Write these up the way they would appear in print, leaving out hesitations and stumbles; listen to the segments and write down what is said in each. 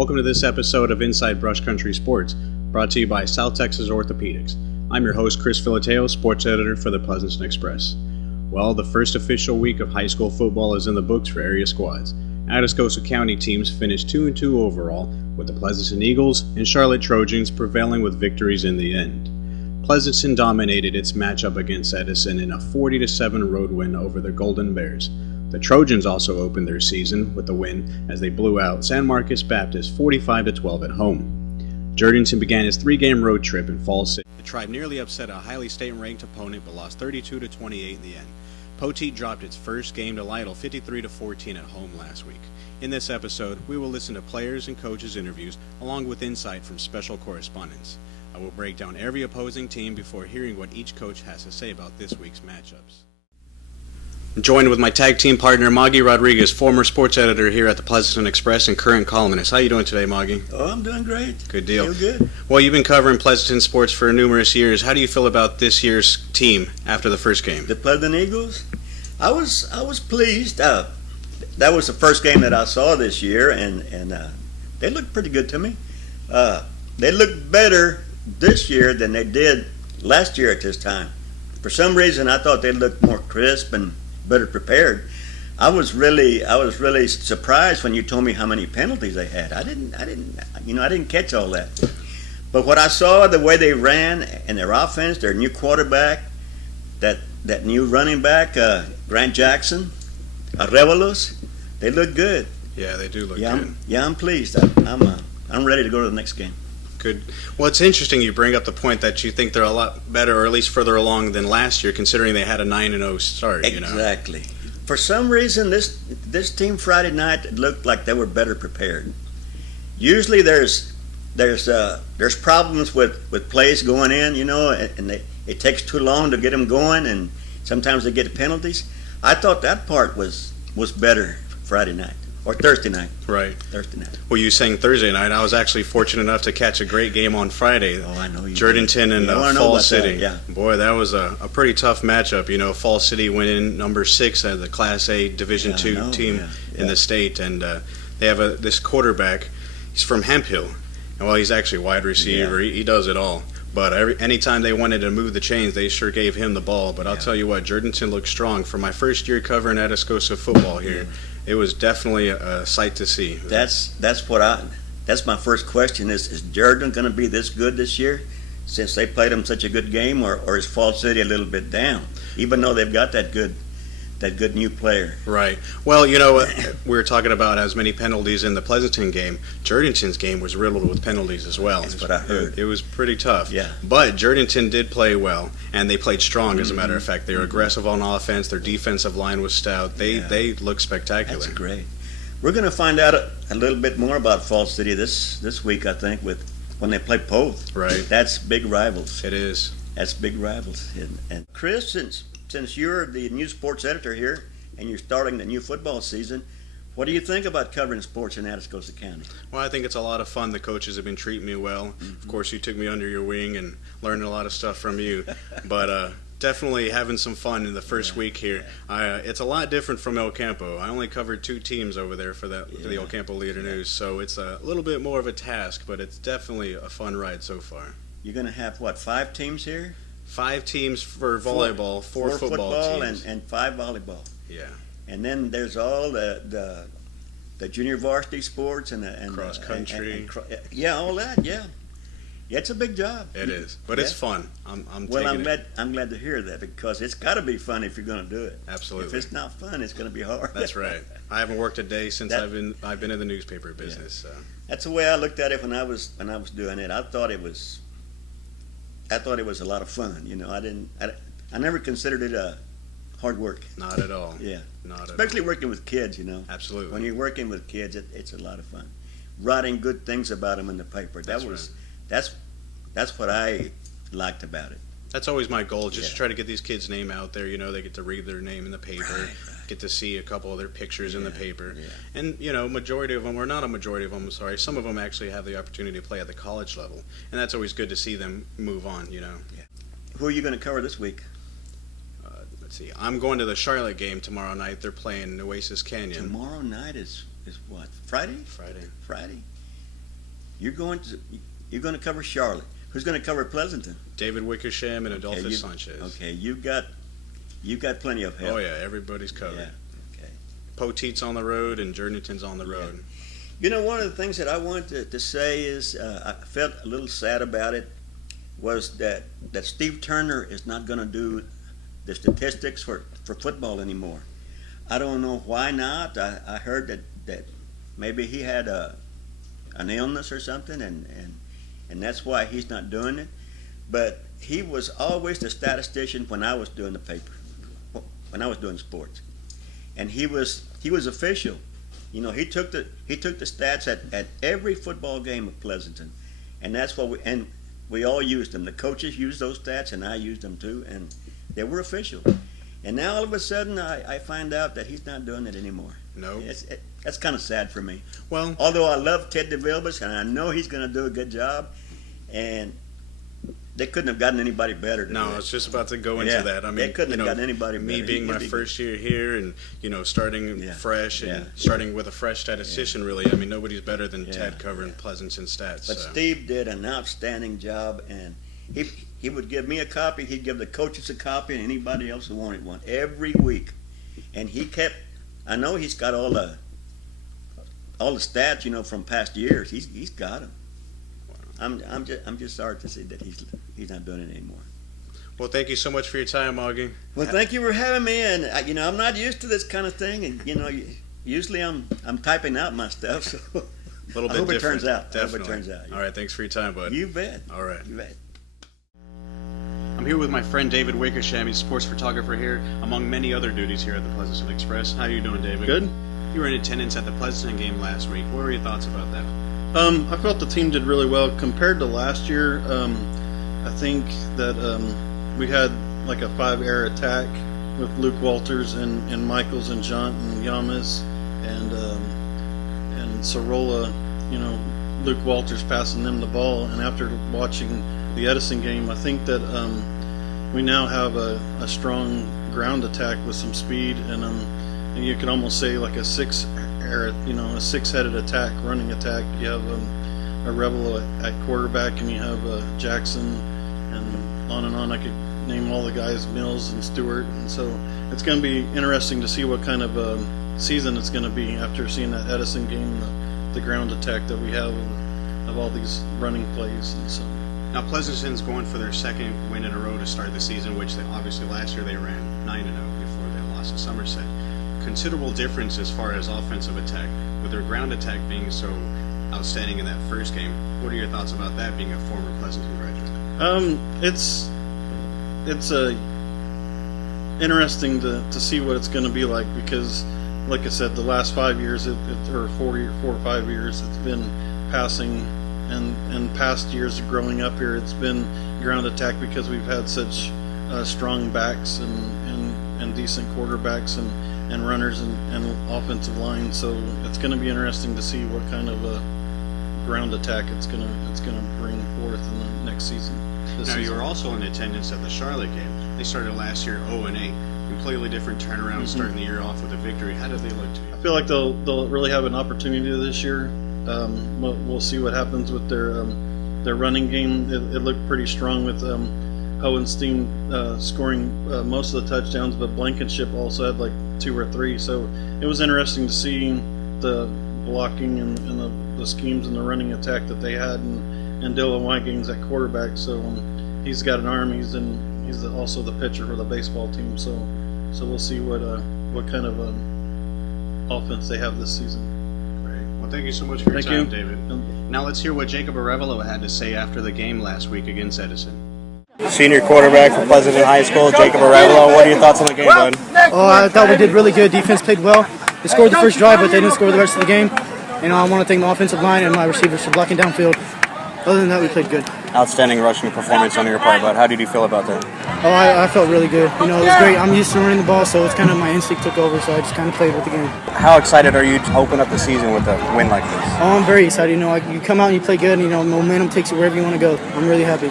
Welcome to this episode of Inside Brush Country Sports, brought to you by South Texas Orthopedics. I'm your host, Chris Filateo, Sports Editor for the Pleasanton Express. Well, the first official week of high school football is in the books for area squads. Atascosa County teams finished 2-2 overall, with the Pleasanton Eagles and Charlotte Trojans prevailing with victories in the end. Pleasanton dominated its matchup against Edison in a 40-7 road win over the Golden Bears. The Trojans also opened their season with a win as they blew out San Marcos Baptist 45-12 at home. Jordanton began his three-game road trip in Falls City. The Tribe nearly upset a highly state-ranked opponent but lost 32-28 in the end. Poteet dropped its first game to Lytle 53-14 at home last week. In this episode, we will listen to players and coaches' interviews along with insight from special correspondents. I will break down every opposing team before hearing what each coach has to say about this week's matchups. I'm joined with my tag team partner, Maggie Rodriguez, former sports editor here at the Pleasanton Express and current columnist. How are you doing today, Maggie? Oh, I'm doing great. Good deal. Feel good. Well, you've been covering Pleasanton sports for numerous years. How do you feel about this year's team after the first game? The Pleasanton Eagles? I was pleased. That was the first game that I saw this year, and they looked pretty good to me. They looked better this year than they did last year at this time. For some reason, I thought they looked more crisp and better prepared. I was really surprised when you told me how many penalties they had. I didn't catch all that. But what I saw, the way they ran and their offense, their new quarterback, that new running back, Grant Jackson, Arevalos, they look good. Yeah, they do look good. I'm pleased. I'm ready to go to the next game. Good. Well, it's interesting you bring up the point that you think they're a lot better, or at least further along than last year, considering they had a 9-0 start. Exactly. For some reason, this team Friday night looked like they were better prepared. Usually, there's problems with plays going in, and it takes too long to get them going, and sometimes they get penalties. I thought that part was better Friday night. Or Thursday night. Right. Thursday night. Well, you saying Thursday night. I was actually fortunate enough to catch a great game on Friday. Oh, I know you. Jordanton and Falls City. Yeah. Boy, that was a pretty tough matchup. Falls City went in number 6 as the Class A Division II team in the state, and they have this quarterback. He's from Hemphill, and he's actually a wide receiver. He does it all. But anytime they wanted to move the chains, they sure gave him the ball. But I'll tell you what, Jordanton looked strong. For my first year covering Atascosa football here, it was definitely a sight to see. That's my first question. Is Jordan going to be this good this year, since they played him such a good game, or is Falls City a little bit down, even though they've got that good new player? Right. Well, we were talking about as many penalties in the Pleasanton game. Jordanton's game was riddled with penalties as well. That's what I heard. It was pretty tough. Yeah. But Jordanton did play well, and they played strong, as a matter of fact. They were aggressive on offense. Their defensive line was stout. They looked spectacular. That's great. We're going to find out a little bit more about Falls City this week, I think, when they play Poth. Right. That's big rivals. It is. That's big rivals. And Chris, since you're the new sports editor here and you're starting the new football season, what do you think about covering sports in Atascosa County? Well, I think it's a lot of fun. The coaches have been treating me well. Of course, you took me under your wing and learned a lot of stuff from you. But definitely having some fun in the first week here. It's a lot different from El Campo. I only covered 2 teams over there for the El Campo Leader News, so it's a little bit more of a task, but it's definitely a fun ride so far. You're going to have, 5 teams here? 5 teams for volleyball, 4 football teams. and 5 volleyball. Yeah. And then there's all the junior varsity sports and cross country. All that. Yeah, it's a big job. It is, but it's fun. I'm glad to hear that, because it's got to be fun if you're going to do it. Absolutely. If it's not fun, it's going to be hard. That's right. I haven't worked a day since I've been in the newspaper business. So. That's the way I looked at it when I was doing it. I thought it was a lot of fun. I never considered it hard work. Not at all. Yeah. Not Especially working with kids, Absolutely. When you're working with kids, it's a lot of fun. Writing good things about them in the paper. That's what I liked about it. That's always my goal, just to try to get these kids' name out there. They get to read their name in the paper, right. Get to see a couple of their pictures in the paper. Yeah. And, majority of them, or not a majority of them, I'm sorry, some of them actually have the opportunity to play at the college level. And that's always good to see them move on, Yeah. Who are you going to cover this week? Let's see. I'm going to the Charlotte game tomorrow night. They're playing Nueces Canyon. Tomorrow night is what? Friday? Friday. Friday. you're going to cover Charlotte. Who's going to cover Pleasanton? David Wickersham and Adolphus Sanchez. Okay, you've got plenty of help. Oh yeah, everybody's covered. Yeah. Okay. Poteet's on the road and Jordanton's on the road. Yeah. You know, one of the things that I wanted to say is I felt a little sad about it was that Steve Turner is not going to do the statistics for football anymore. I don't know why not. I heard that maybe he had an illness or something, and that's why he's not doing it. But he was always the statistician when I was doing the paper, when I was doing sports, and he was official. You know, he took the stats at every football game of Pleasanton, and that's what we all used them. The coaches used those stats, and I used them too, and they were official. And now all of a sudden, I find out that he's not doing it anymore. No, that's kind of sad for me. Well, although I love Ted DeVilbiss, and I know he's going to do a good job, and they couldn't have gotten anybody better. No, I was just about to go into that. I mean, they couldn't have gotten anybody better. Me being my first year here, and starting fresh and starting with a fresh statistician. Really, I mean, nobody's better than Ted covering Pleasanton stats. But Steve did an outstanding job, and he would give me a copy. He'd give the coaches a copy, and anybody else who wanted one every week. And he kept. I know he's got all the stats, from past years. He's got them. I'm just sorry to see that he's not doing it anymore. Well, thank you so much for your time, Augie. Well, thank you for having me. And I'm not used to this kind of thing, and usually I'm typing out my stuff. So a little bit I hope different. it turns out. Definitely. I hope it turns out. All right, thanks for your time, bud. You bet. All right. You bet. I'm here with my friend David Wickersham. He's a sports photographer here, among many other duties here at the Pleasanton Express. How are you doing, David? Good. You were in attendance at the Pleasanton game last week. What were your thoughts about that? I felt the team did really well compared to last year. I think that we had like a 5-air attack with Luke Walters and Michaels and Jaunt and Yamas and Sorolla. Luke Walters passing them the ball. And after watching the Edison game, I think that we now have a strong ground attack with some speed, and you could almost say like a a six-headed attack, running attack. You have a Rebel at quarterback, and you have Jackson, and on. I could name all the guys, Mills and Stewart, and so it's going to be interesting to see what kind of season it's going to be after seeing that Edison game, the ground attack that we have of all these running plays, and so. Now Pleasanton's going for their second win in a row to start the season, which obviously last year they ran 9-0 before they lost to Somerset. Considerable difference as far as offensive attack, with their ground attack being so outstanding in that first game. What are your thoughts about that, being a former Pleasanton graduate? It's interesting to see what it's going to be like, because, like I said, the last 5 years, or 4 or 5 years, it's been passing. And past years of growing up here, it's been ground attack because we've had such strong backs and decent quarterbacks and runners and offensive line. So it's going to be interesting to see what kind of a ground attack it's going to bring forth in the next season. Now you were also in attendance at the Charlotte game. They started last year 0-8, completely different turnaround, starting the year off with a victory. How did they look to you? I feel like they'll really have an opportunity this year. We'll see what happens with their running game. It looked pretty strong with Hohenstein scoring most of the touchdowns, but Blankenship also had like 2 or 3. So it was interesting to see the blocking and the schemes and the running attack that they had, and Dylan Wygang's at quarterback. So he's got an arm. He's also the pitcher for the baseball team. So we'll see what kind of offense they have this season. Well, thank you so much for your time, David. Now let's hear what Jacob Arevalo had to say after the game last week against Edison. Senior quarterback for Pleasanton High School, Jacob Arevalo. What are your thoughts on the game, bud? Oh, I thought we did really good. Defense played well. They scored the first drive, but they didn't score the rest of the game. And I want to thank my offensive line and my receivers for blocking downfield. Other than that, we played good. Outstanding rushing performance on your part, bud. How did you feel about that? Oh, I felt really good. It was great. I'm used to running the ball, so it's kind of my instinct took over, so I just kind of played with the game. How excited are you to open up the season with a win like this? Oh, I'm very excited. You come out and you play good, and momentum takes you wherever you want to go. I'm really happy.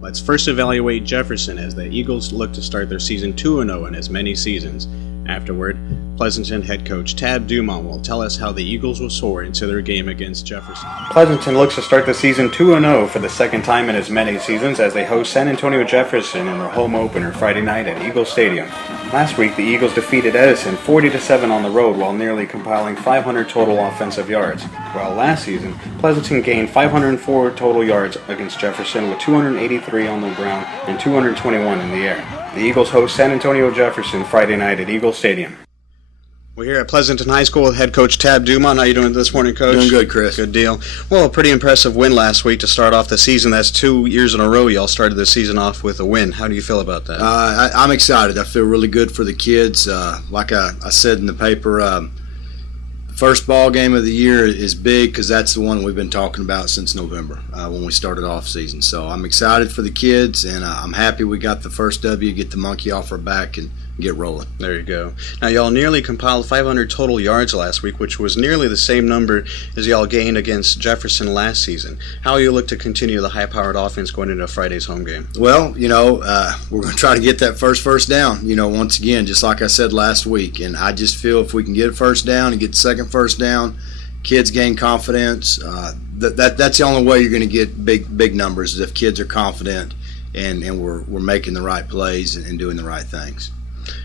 Let's first evaluate Jefferson, as the Eagles look to start their season 2-0 in as many seasons. Afterward, Pleasanton head coach Tab Dumont will tell us how the Eagles will soar into their game against Jefferson. Pleasanton looks to start the season 2-0 for the second time in as many seasons as they host San Antonio Jefferson in their home opener Friday night at Eagle Stadium. Last week, the Eagles defeated Edison 40-7 on the road while nearly compiling 500 total offensive yards. While last season, Pleasanton gained 504 total yards against Jefferson with 283 on the ground and 221 in the air. The Eagles host San Antonio Jefferson Friday night at Eagle Stadium. We're here at Pleasanton High School with head coach Tab Dumont. How you doing this morning, Coach? Doing good, Chris. Good deal. Well, a pretty impressive win last week to start off the season. That's 2 years in a row y'all started the season off with a win. How do you feel about that? I'm excited. I feel really good for the kids. Like I said in the paper, first ball game of the year is big because that's the one we've been talking about since November when we started off season. So I'm excited for the kids, and I'm happy we got the first W, get the monkey off our back, and get rolling. There you go. Now, y'all nearly compiled 500 total yards last week, which was nearly the same number as y'all gained against Jefferson last season. How will you look to continue the high-powered offense going into Friday's home game? Well, we're going to try to get that first down, once again, just like I said last week. And I just feel if we can get a first down and get the second first down, kids gain confidence. That's the only way you're going to get big numbers is if kids are confident and we're making the right plays and doing the right things.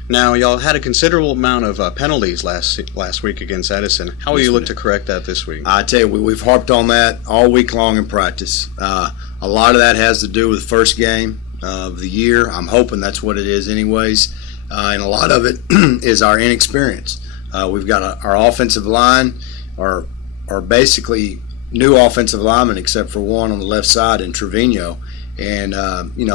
Now, y'all had a considerable amount of penalties last week against Edison. How will you look to correct that this week? I tell you, we've harped on that all week long in practice. A lot of that has to do with the first game of the year. I'm hoping that's what it is anyways. And a lot of it is our inexperience. We've got our offensive line are basically new offensive linemen except for one on the left side in Trevino. And,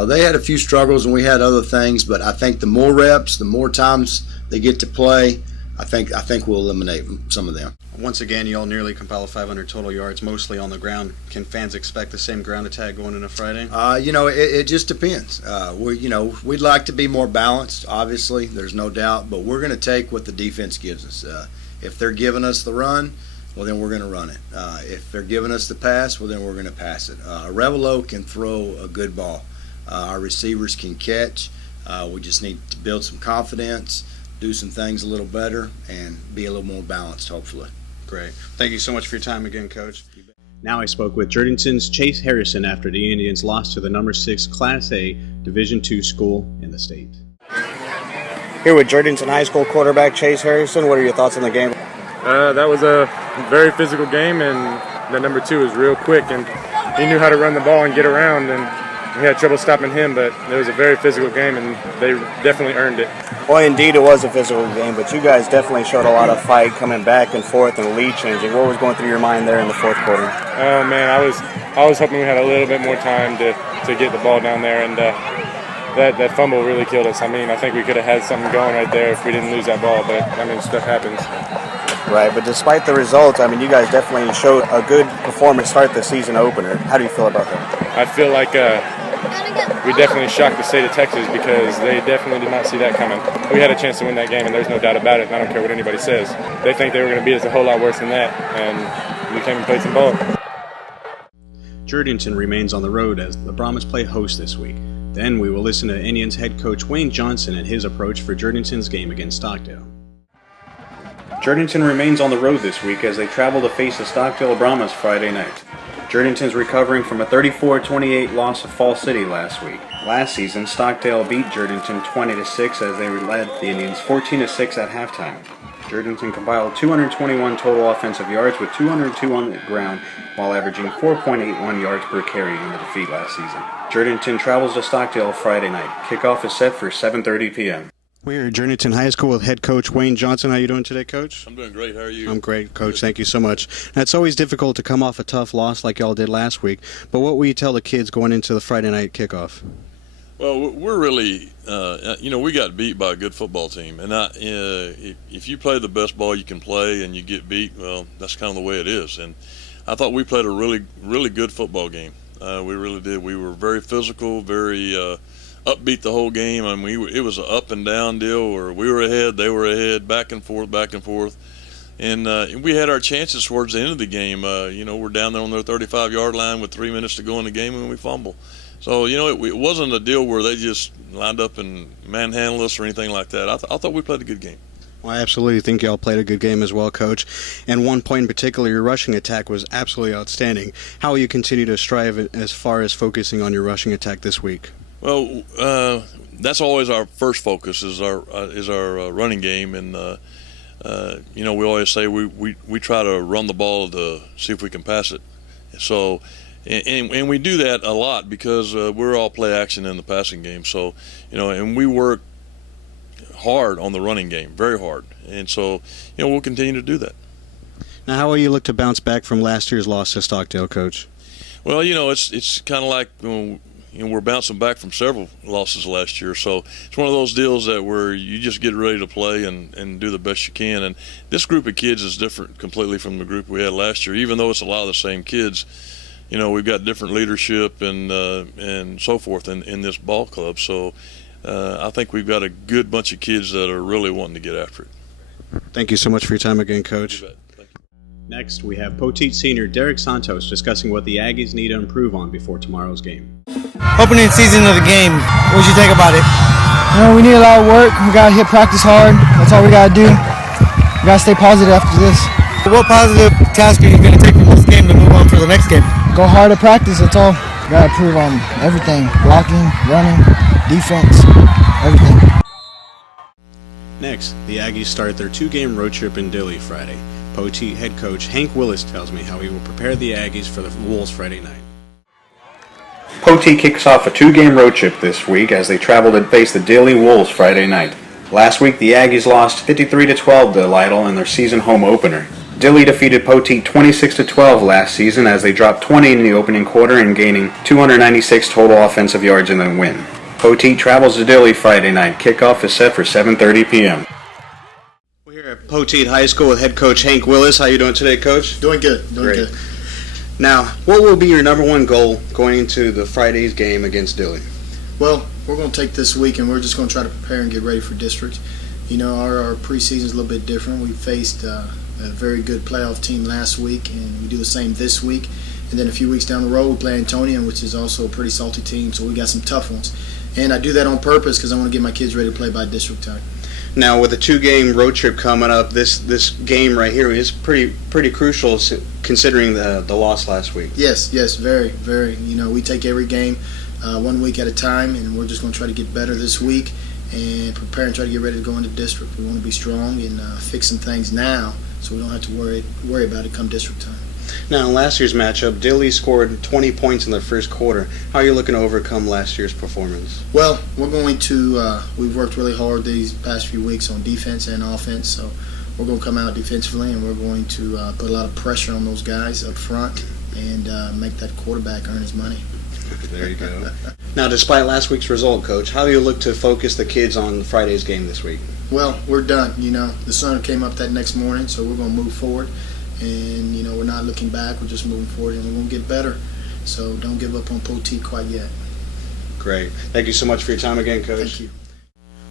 they had a few struggles and we had other things, but I think the more reps, the more times they get to play, I think we'll eliminate some of them. Once again, y'all nearly compiled 500 total yards, mostly on the ground. Can fans expect the same ground attack going into Friday? It just depends. We'd like to be more balanced, obviously, there's no doubt, but we're going to take what the defense gives us. If they're giving us the run, well, then we're going to run it. If they're giving us the pass, well, then we're going to pass it. Revelo can throw a good ball. Our receivers can catch. We just need to build some confidence, do some things a little better, and be a little more balanced, hopefully. Great. Thank you so much for your time again, Coach. Now I spoke with Jurgensen's Chase Harrison after the Indians lost to the number 6 Class A Division II school in the state. Here with Jurgensen High School quarterback Chase Harrison. What are your thoughts on the game? That was a very physical game, and the number 2 was real quick, and he knew how to run the ball and get around, and we had trouble stopping him, but it was a very physical game, and they definitely earned it. Well, indeed, it was a physical game, but you guys definitely showed a lot of fight coming back and forth and lead changing. What was going through your mind there in the fourth quarter? Oh, man, I was hoping we had a little bit more time to get the ball down there, and that fumble really killed us. I think we could have had something going right there if we didn't lose that ball, but, stuff happens. Right, but despite the results, you guys definitely showed a good performance start the season opener. How do you feel about that? I feel like we definitely shocked the state of Texas because they definitely did not see that coming. We had a chance to win that game, and there's no doubt about it, and I don't care what anybody says. They think they were going to beat us a whole lot worse than that, and we came and played some ball. Jurgensen remains on the road as the Brahmas play host this week. Then we will listen to Indians head coach Wayne Johnson and his approach for Jurgensen's game against Stockdale. Jurgensen remains on the road this week as they travel to face the Stockdale Brahmas Friday night. Jurgensen's recovering from a 34-28 loss to Fall City last week. Last season, Stockdale beat Jurgensen 20-6 as they led the Indians 14-6 at halftime. Jurgensen compiled 221 total offensive yards with 202 on the ground while averaging 4.81 yards per carry in the defeat last season. Jurgensen travels to Stockdale Friday night. Kickoff is set for 7:30 p.m. We're at Jurgensen High School with head coach Wayne Johnson. How are you doing today, Coach? I'm doing great. How are you? I'm great, Coach. Thank you so much. Now, it's always difficult to come off a tough loss like y'all did last week, but what will you tell the kids going into the Friday night kickoff? Well, we're really, we got beat by a good football team. And if you play the best ball you can play and you get beat, well, that's kind of the way it is. And I thought we played a really, really good football game. We really did. We were very physical, very upbeat the whole game. It was an up and down deal where we were ahead, they were ahead, back and forth, back and forth. And we had our chances towards the end of the game. We're down there on their 35-yard line with 3 minutes to go in the game and we fumble. So, it wasn't a deal where they just lined up and manhandled us or anything like that. I thought we played a good game. Well, I absolutely think y'all played a good game as well, Coach. And one point in particular, your rushing attack was absolutely outstanding. How will you continue to strive as far as focusing on your rushing attack this week? Well, that's always our first focus is our running game, and we always say we try to run the ball to see if we can pass it. So, and we do that a lot because we're all play action in the passing game. So, and we work hard on the running game, very hard, and so we'll continue to do that. Now, how will you look to bounce back from last year's loss to Stockdale, Coach? Well, it's kind of like we're bouncing back from several losses last year, so it's one of those deals that where you just get ready to play and do the best you can. And this group of kids is different completely from the group we had last year, even though it's a lot of the same kids. We've got different leadership and so forth in this ball club. So I think we've got a good bunch of kids that are really wanting to get after it. Thank you so much for your time again, Coach. You bet. Thank you. Next, we have Poteet senior Derek Santos discussing what the Aggies need to improve on before tomorrow's game. Opening season of the game, what did you think about it? We need a lot of work. We got to hit practice hard. That's all we got to do. We got to stay positive after this. What positive task are you going to take from this game to move on for the next game? Go hard at practice, that's all. We got to improve on everything. Blocking, running, defense, everything. Next, the Aggies start their 2-game road trip in Dilley Friday. Poteet head coach Hank Willis tells me how he will prepare the Aggies for the Wolves Friday night. Poteet kicks off a 2-game road trip this week as they travel to face the Dilley Wolves Friday night. Last week, the Aggies lost 53-12 to Lytle in their season home opener. Dilley defeated Poteet 26-12 last season as they dropped 20 in the opening quarter and gaining 296 total offensive yards in the win. Poteet travels to Dilley Friday night. Kickoff is set for 7:30 p.m. We're here at Poteet High School with head coach Hank Willis. How you doing today, Coach? Doing good. Great. Now, what will be your number one goal going into the Friday's game against Dilley? Well, we're going to take this week and we're just going to try to prepare and get ready for district. Our preseason is a little bit different. We faced a very good playoff team last week, and we do the same this week. And then a few weeks down the road, we play Antonian, which is also a pretty salty team, so we got some tough ones. And I do that on purpose because I want to get my kids ready to play by district time. Now, with a 2-game road trip coming up, this game right here is pretty crucial considering the loss last week. Yes, very, very. We take every game 1 week at a time, and we're just going to try to get better this week and prepare and try to get ready to go into district. We want to be strong and fix some things now so we don't have to worry about it come district time. Now, in last year's matchup, Dilley scored 20 points in the first quarter. How are you looking to overcome last year's performance? Well, we're going to we've worked really hard these past few weeks on defense and offense, so we're going to come out defensively and we're going to put a lot of pressure on those guys up front and make that quarterback earn his money. There you go. Now, despite last week's result, Coach, how do you look to focus the kids on Friday's game this week? Well, we're done. The sun came up that next morning, so we're going to move forward. And, we're not looking back. We're just moving forward, and we're going to get better. So don't give up on Poteet quite yet. Great. Thank you so much for your time again, Coach. Thank you.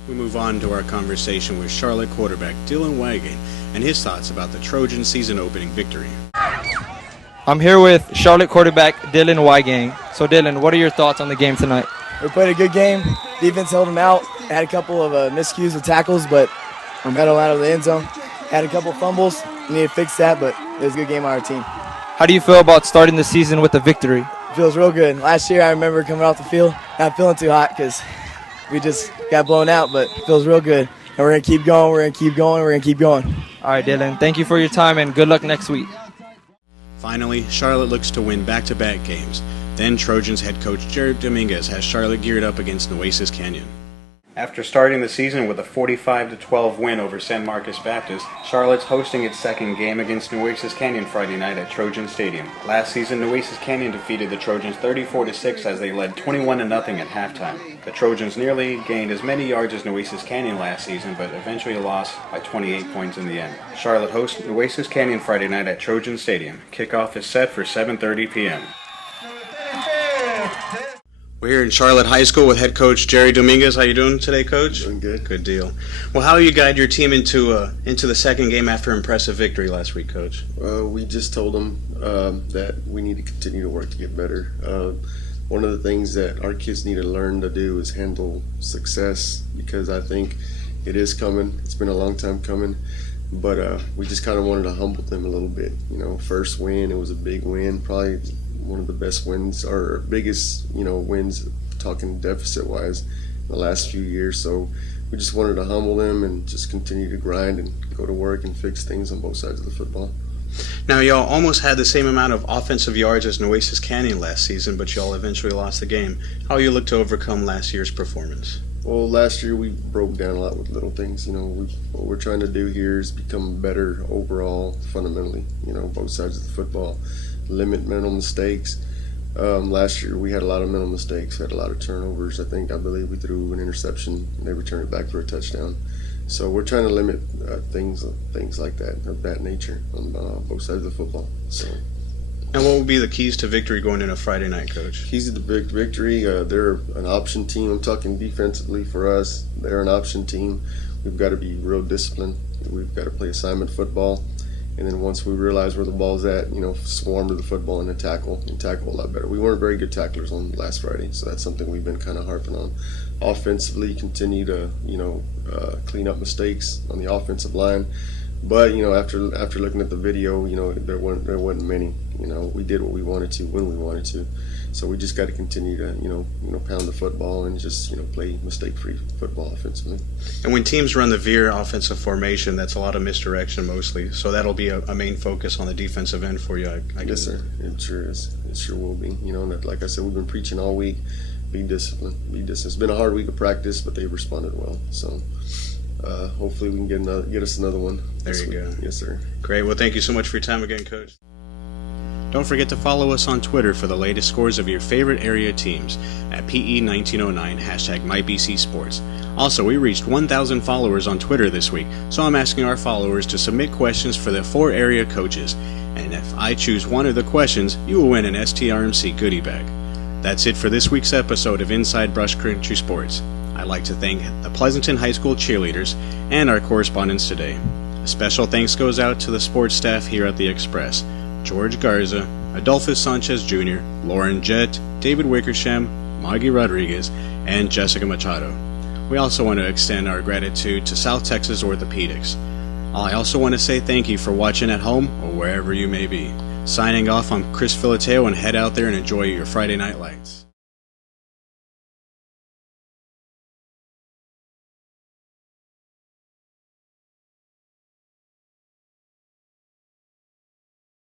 We move on to our conversation with Charlotte quarterback Dylan Wagon and his thoughts about the Trojan season opening victory. I'm here with Charlotte quarterback Dylan Wygang. So Dylan, what are your thoughts on the game tonight? We played a good game. Defense held them out. Had a couple of miscues with tackles, but got them out of the end zone. Had a couple fumbles. We need to fix that, but it was a good game on our team. How do you feel about starting the season with a victory? Feels real good. Last year I remember coming off the field, not feeling too hot because we just got blown out, but it feels real good. And we're going to keep going, we're going to keep going, we're going to keep going. All right, Dylan. Thank you for your time, and good luck next week. Finally, Charlotte looks to win back-to-back games. Then Trojans head coach Jared Dominguez has Charlotte geared up against Nueces Canyon. After starting the season with a 45-12 win over San Marcos Baptist, Charlotte's hosting its second game against Nueces Canyon Friday night at Trojan Stadium. Last season, Nueces Canyon defeated the Trojans 34-6 as they led 21-0 at halftime. The Trojans nearly gained as many yards as Nueces Canyon last season, but eventually lost by 28 points in the end. Charlotte hosts Nueces Canyon Friday night at Trojan Stadium. Kickoff is set for 7:30 p.m. We're here in Charlotte High School with head coach Jerry Dominguez. How you doing today, Coach? Doing good. Good deal. Well, how you guide your team into the second game after an impressive victory last week, Coach? We just told them that we need to continue to work to get better. One of the things that our kids need to learn to do is handle success, because I think it is coming. It's been a long time coming, but we just kind of wanted to humble them a little bit. First win, it was a big win, probably one of the best wins or biggest, wins, talking deficit-wise, in the last few years. So we just wanted to humble them and just continue to grind and go to work and fix things on both sides of the football. Now, y'all almost had the same amount of offensive yards as Nueces Canyon last season, but y'all eventually lost the game. How you look to overcome last year's performance? Well, last year we broke down a lot with little things. What we're trying to do here is become better overall, fundamentally, both sides of the football. Limit mental mistakes. Last year we had a lot of mental mistakes, had a lot of turnovers. I believe we threw an interception and they returned it back for a touchdown. So we're trying to limit things like that, of that nature, on both sides of the football. So. And what would be the keys to victory going into Friday night, Coach? Keys to the victory, they're an option team. I'm talking defensively for us. They're an option team. We've got to be real disciplined. We've got to play assignment football. And then once we realize where the ball's at, swarm to the football and tackle a lot better. We weren't very good tacklers on last Friday, so that's something we've been kind of harping on. Offensively, continue to, clean up mistakes on the offensive line. But, after looking at the video, there wasn't many. We did what we wanted to when we wanted to. So we just got to continue to, pound the football and just, play mistake-free football offensively. And when teams run the veer offensive formation, that's a lot of misdirection mostly. So that'll be a main focus on the defensive end for you, I guess. Yes, sir. It sure is. It sure will be. Like I said, we've been preaching all week. Be disciplined. It's been a hard week of practice, but they've responded well. So hopefully we can get us another one. There you go. Yes, sir. Great. Well, thank you so much for your time again, Coach. Don't forget to follow us on Twitter for the latest scores of your favorite area teams at PE1909, #MyBCSports. Also, we reached 1,000 followers on Twitter this week, so I'm asking our followers to submit questions for the 4 area coaches. And if I choose one of the questions, you will win an STRMC goodie bag. That's it for this week's episode of Inside Brush Country Sports. I'd like to thank the Pleasanton High School cheerleaders and our correspondents today. A special thanks goes out to the sports staff here at the Express: George Garza, Adolphus Sanchez Jr., Lauren Jett, David Wickersham, Maggie Rodriguez, and Jessica Machado. We also want to extend our gratitude to South Texas Orthopedics. I also want to say thank you for watching at home or wherever you may be. Signing off, I'm Chris Filateo, and head out there and enjoy your Friday night lights.